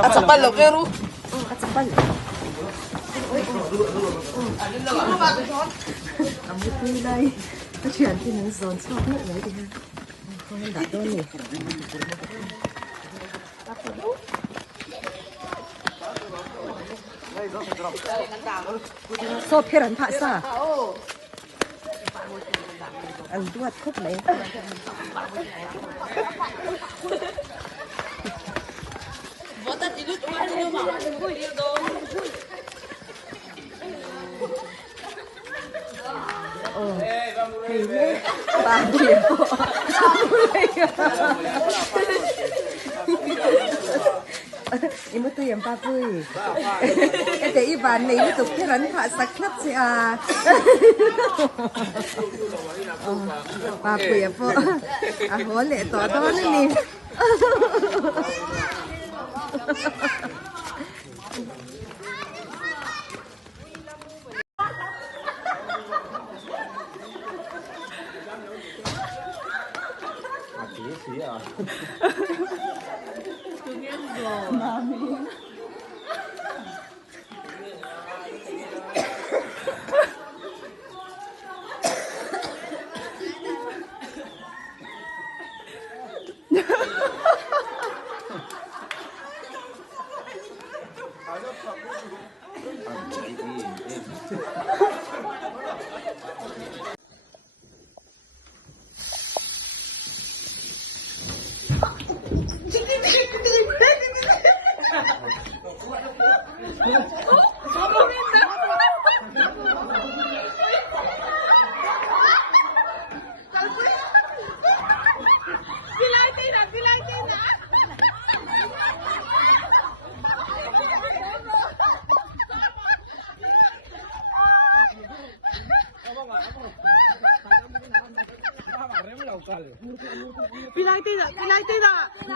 At sa palo, pero. At sa palo. Ang butilay. Ayan, pinanson. So, ano na ito? Ang handa doon eh. So, piran pa sa. Ang duwat ko na yun. Botat ilut ulit niyo ba? Oh, kayaknya baboy po. Imo to yung baboy. Ito iba na ito kiran pa saknap siya. Baboy po. Ahole ito ito ni. Mami.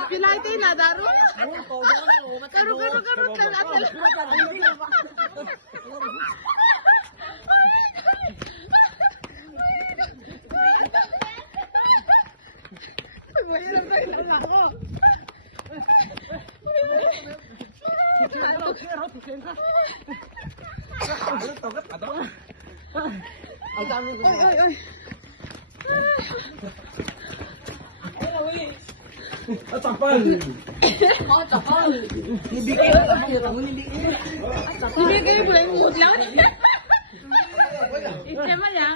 Pilay na daro. Karo Tapal. Oh, tapal. Ibigay na tapal. Ibigay mo lang mo lang. Ikema ya.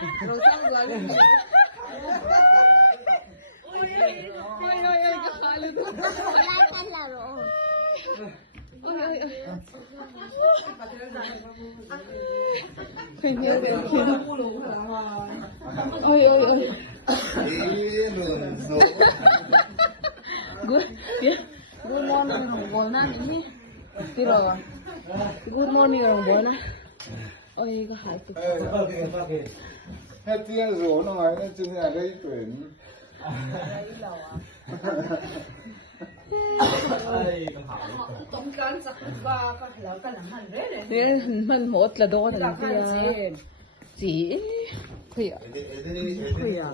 Oy, kasalo to. Wala ka laro. Good morning orang bola ini. Tiro. Good morning orang bola. Oh, ini kahit. Thian rủ nói nó chính là đây tuyển. Man hot là đó là gì? Khuya. Khuya.